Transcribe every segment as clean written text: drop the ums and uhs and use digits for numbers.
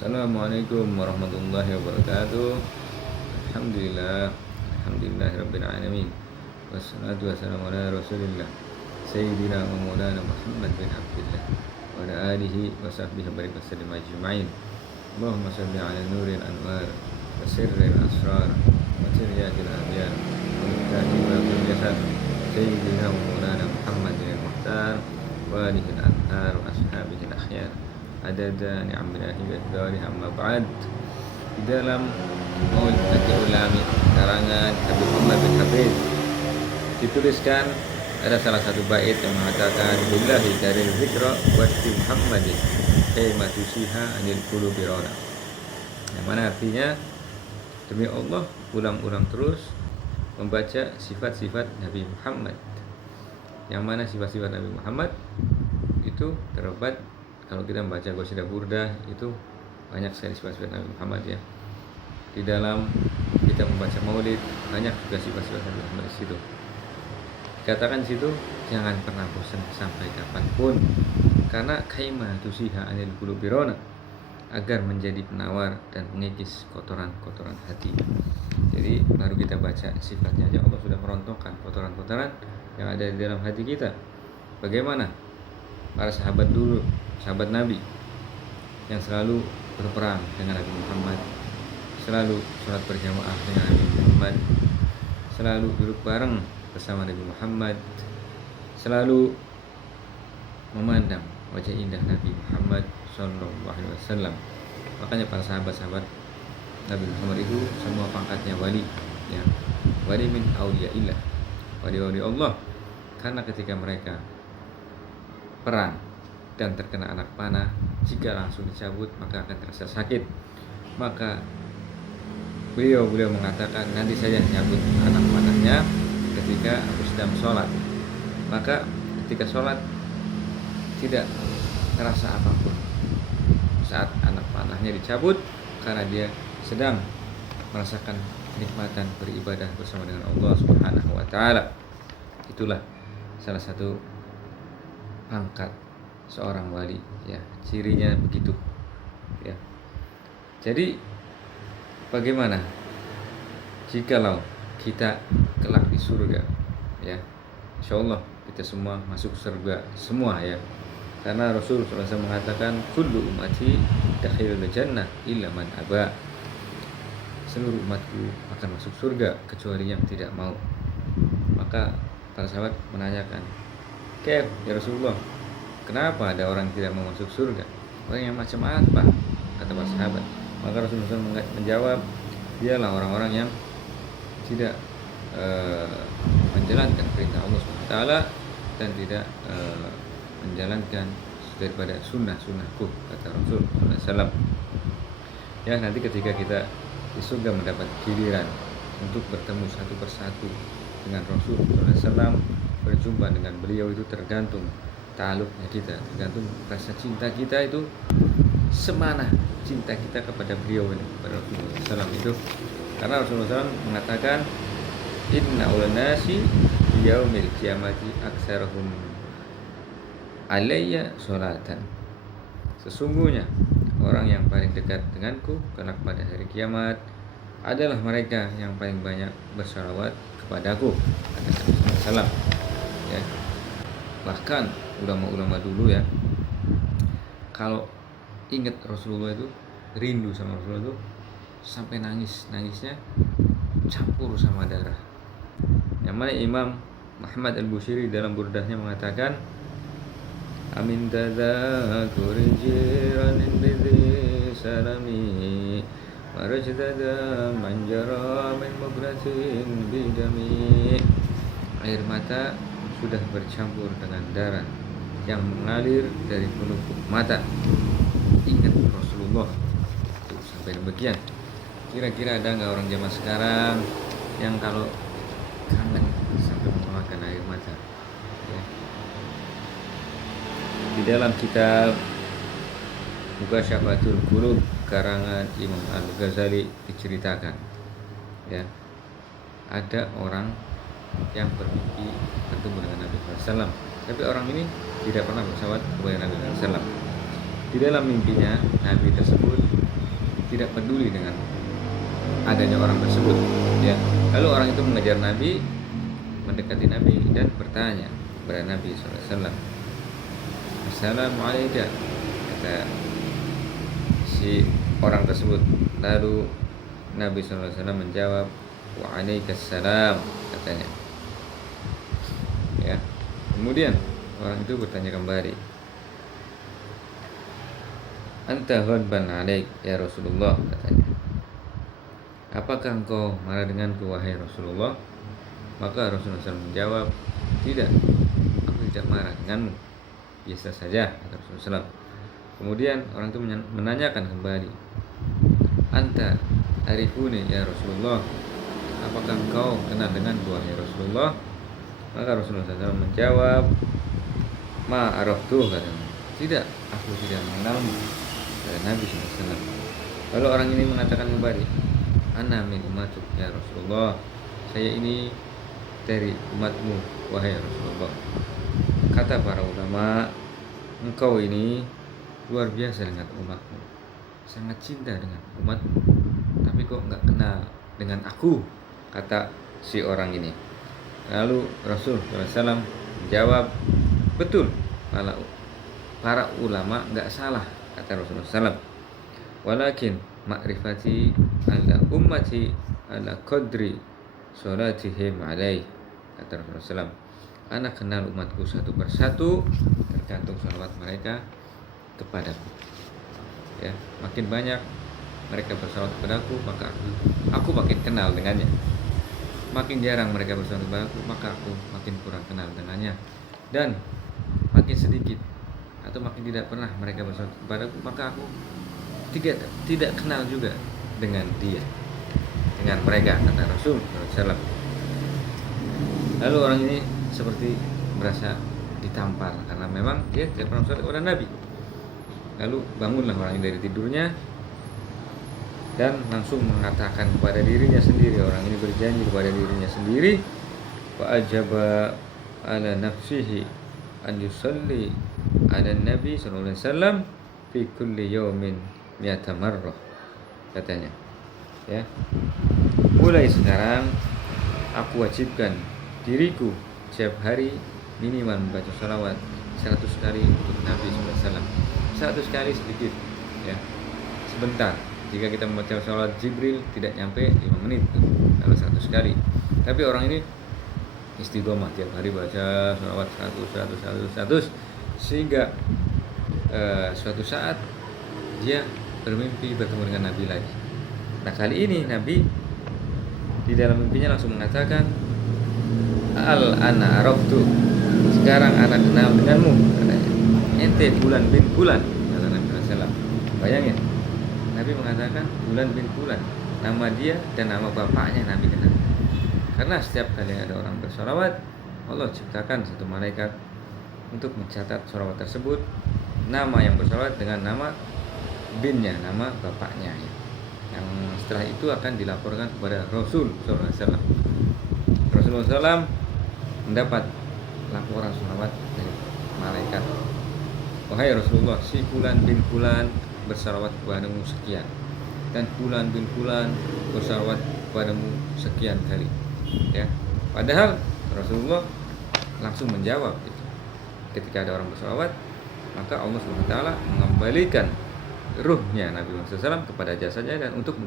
Assalamualaikum warahmatullahi wabarakatuh. Alhamdulillah, alhamdulillahirabbil alamin. Wassalatu wassalamu ala Rasulillah Sayyidina wa maulana Muhammad bin Abdullah wa ala alihi wa sahbihi wa barik wasallim ajma'in. Allahumma salli ala nuril anwar wa sirril asrar wa tiryakil abyar wa mikahi wa bil jasad Sayyidina wa maulana Muhammad bin Muhtar wa alihi al-anhar wa ashabihi al-akhyar adada ni'amillahi wa iqdarihi amma ba'd. Di dalam Maulid Nabi Ulami karangan Habib Muhammad bin Habib dituliskan ada salah satu bait yang mengatakan billahi daril zikra wa Muhammadin kaimatu siha anil qulubi rona, yang mana artinya demi Allah ulang-ulang terus membaca sifat-sifat Nabi Muhammad, yang mana sifat-sifat Nabi Muhammad itu terdapat. Kalau kita membaca Qasidah Burdah itu banyak sekali sifat-sifat Nabi Muhammad ya. Di dalam kita membaca Maulid banyak juga sifat-sifat Nabi Muhammad di situ. Dikatakan di situ jangan pernah bosan sampai kapanpun, karena kaima tusiha anil qulubi rona, agar menjadi penawar dan mengikis kotoran-kotoran hati. Jadi baru kita baca sifatnya aja Allah sudah merontokkan kotoran-kotoran yang ada di dalam hati kita. Bagaimana para sahabat dulu, sahabat Nabi yang selalu berperang dengan Nabi Muhammad, selalu sholat berjamaah dengan Nabi Muhammad, selalu duduk bareng bersama Nabi Muhammad, selalu memandang wajah indah Nabi Muhammad Sallallahu Alaihi Wasallam. Makanya para sahabat-sahabat Nabi Muhammad itu semua pangkatnya wali, ya, wali min auliyaillah, wali-wali Allah, karena ketika mereka perang dan terkena anak panah, jika langsung dicabut maka akan terasa sakit. Maka beliau mengatakan, nanti saya nyabut anak panahnya ketika aku sedang sholat. Maka ketika sholat tidak terasa apapun saat anak panahnya dicabut, karena dia sedang merasakan kenikmatan beribadah bersama dengan Allah Subhanahu wa taala. Itulah salah satu pangkat seorang wali, ya, cirinya begitu, ya. Jadi bagaimana jikalau kita kelak di surga, ya, insyaallah kita semua masuk surga semua, ya, karena Rasulullah SAW mengatakan kullu ummati dakhilul jannah illa man aba, seluruh umatku akan masuk surga kecuali yang tidak mau. Maka para sahabat menanyakan, ya Rasulullah, kenapa ada orang yang tidak mau masuk surga? Orang yang macam apa? Kata para sahabat. Maka Rasulullah SAW menjawab, dialah orang-orang yang tidak menjalankan perintah Allah SWT dan tidak menjalankan daripada sunnah-sunnahku, kata Rasulullah SAW. Ya, nanti ketika kita di surga mendapat giliran untuk bertemu satu persatu dengan Rasulullah SAW, berjumpa dengan beliau, itu tergantung ta'aluknya kita, tergantung rasa cinta kita itu semana cinta kita kepada beliau ini, kepada Rasulullah SAW itu. Karena Rasulullah SAW mengatakan inna ulanasi yaumil kiamati aksarahum alayya sholatan, sesungguhnya orang yang paling dekat denganku kelak pada hari kiamat adalah mereka yang paling banyak bersalawat kepadaku, kata Nabi SAW, ya. Bahkan ulama-ulama dulu, ya, kalau ingat Rasulullah itu, rindu sama Rasulullah itu, sampai nangisnya campur sama darah. Yang mana Imam Muhammad Al-Bushiri dalam burdahnya mengatakan, amin tadakuri jiranin bidhi salami warajdada manjara min mubratin bidami, air mata sudah bercampur dengan darah yang mengalir dari pelupuk mata. Ingat Rasulullah itu sampai demikian. Kira-kira ada nggak orang zaman sekarang yang kalau kangen sampai mengeluarkan air mata, ya. Di dalam kitab Mughasyafatul Qulub karangan Imam Al-Ghazali diceritakan, ya, ada orang yang bermimpi bertemu dengan Nabi SAW, tapi orang ini tidak pernah bersahabat kepada Nabi SAW. Di dalam mimpinya Nabi tersebut tidak peduli dengan adanya orang tersebut, ya. Lalu orang itu mengejar Nabi, mendekati Nabi dan bertanya kepada Nabi SAW, Assalamualaikum, kata si orang tersebut. Lalu Nabi SAW menjawab, Waalaikumsalam, katanya, ya. Kemudian orang itu bertanya kembali, Anta ghadban alaik ya Rasulullah, katanya, apakah engkau marah denganku wahai Rasulullah? Maka Rasulullah SAW menjawab, tidak, aku tidak marah denganmu, biasa saja, kata Rasulullah SAW. Kemudian orang itu menanyakan kembali, Anta arifuni ya Rasulullah, apakah engkau kenal denganku wahai Rasulullah? Maka Rasulullah SAW menjawab, Ma araftuh, katanya, tidak, aku tidak mengenalmu, kata Nabi SAW. Lalu orang ini mengatakan kembali, Ana min umatuk ya Rasulullah, saya ini dari umatmu wahai Rasulullah. Kata para ulama, engkau ini luar biasa dengan umatmu, sangat cinta dengan umatmu, tapi kok nggak kenal dengan aku, kata si orang ini. Lalu Rasulullah SAW menjawab, betul, para ulama nggak salah, kata Rasulullah SAW. Walakin ma'rifati ala ummati ala qadri sholatihim alaih, kata Rasulullah SAW. Anak kenal umatku satu persatu tergantung sholawat mereka kepadaku, ya. Makin banyak mereka bersalawat kepadaku, maka aku makin kenal dengannya. Makin jarang mereka bersalawat kepadaku, maka aku makin kurang kenal dengannya. Dan makin sedikit atau makin tidak pernah mereka bersalawat kepadaku, maka aku tidak kenal juga dengan mereka, kata Rasul SAW. Lalu orang ini seperti merasa ditampar karena memang dia tidak pernah bersalawat kepada Nabi. Lalu bangunlah orang ini dari tidurnya dan langsung mengatakan kepada dirinya sendiri, orang ini berjanji kepada dirinya sendiri, wa ajaba ala nafsihi an yusalli ala Nabi sallallahu alaihi wasallam fi kulli yawmin mi'ata marrah, katanya, ya. Mulai sekarang aku wajibkan diriku setiap hari minimal membaca salawat 100 kali untuk Nabi sallallahu alaihi wasallam. 100 kali sedikit, ya, sebentar. Jika kita membaca salawat Jibril tidak nyampe 5 menit, kalau 100 kali. Tapi orang ini istiqomah tiap hari baca salawat 100 sehingga suatu saat dia bermimpi bertemu dengan Nabi lagi. Nah, kali ini Nabi di dalam mimpinya langsung mengatakan, Al-ana araftu, sekarang anak kenal denganmu, katanya. Ente Fulan bin Fulan, kata Nabi SAW. Bayangin, Nabi mengatakan Fulan bin Fulan, nama dia dan nama bapaknya Nabi kenal. Karena setiap kali ada orang bersolawat, Allah ciptakan satu malaikat untuk mencatat solawat tersebut, nama yang bersolawat dengan nama binnya, nama bapaknya, ya. Yang setelah itu akan dilaporkan kepada Rasul SAW. Rasulullah SAW mendapat laporan solawat dari malaikat, wahai Rasulullah, si Fulan bin Fulan bersalawat kepadamu sekian, dan Fulan bin Fulan bersalawat kepadamu sekian kali, ya. Padahal Rasulullah langsung menjawab gitu. Ketika ada orang bersalawat, maka Allah SWT mengembalikan ruhnya Nabi Muhammad SAW kepada jasadnya dan untuk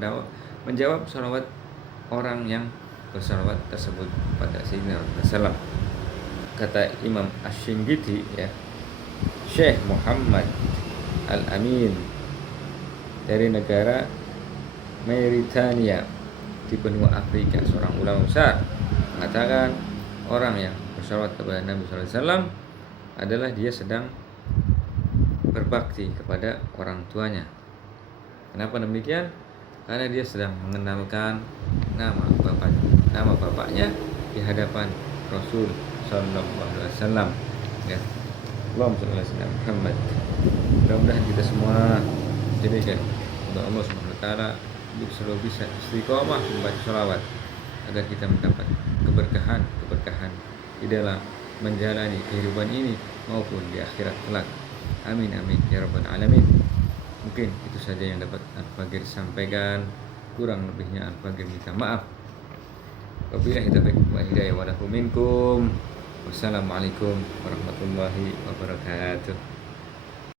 menjawab salawat orang yang bersalawat tersebut pada Sayyidina Rasulullah SAW. Kata Imam Ash-Shingiti, ya, Syekh Muhammad Al-Amin dari negara Mauritania di benua Afrika, seorang ulama besar, mengatakan orang yang bersalawat kepada Nabi SAW adalah dia sedang berbakti kepada orang tuanya. Kenapa demikian? Karena dia sedang mengenalkan nama bapaknya di hadapan Rasul Sallallahu Alaihi Wasallam, ya. Allahumma shalli ala Muhammad. Mudah-mudahan kita semua dijadikan oleh Allah Subhanahu Wa Taala untuk selalu bisa istiqomah membaca salawat agar kita mendapat keberkahan di dalam menjalani kehidupan ini maupun di akhirat kelak. Amin amin ya rabbal alamin. Mungkin itu saja yang dapat Al-Fagir sampaikan. Kurang lebihnya Al-Fagir minta maaf. Wabillahi taufiq wal hidayah wa lakum minkum. Wassalamualaikum warahmatullahi wabarakatuh.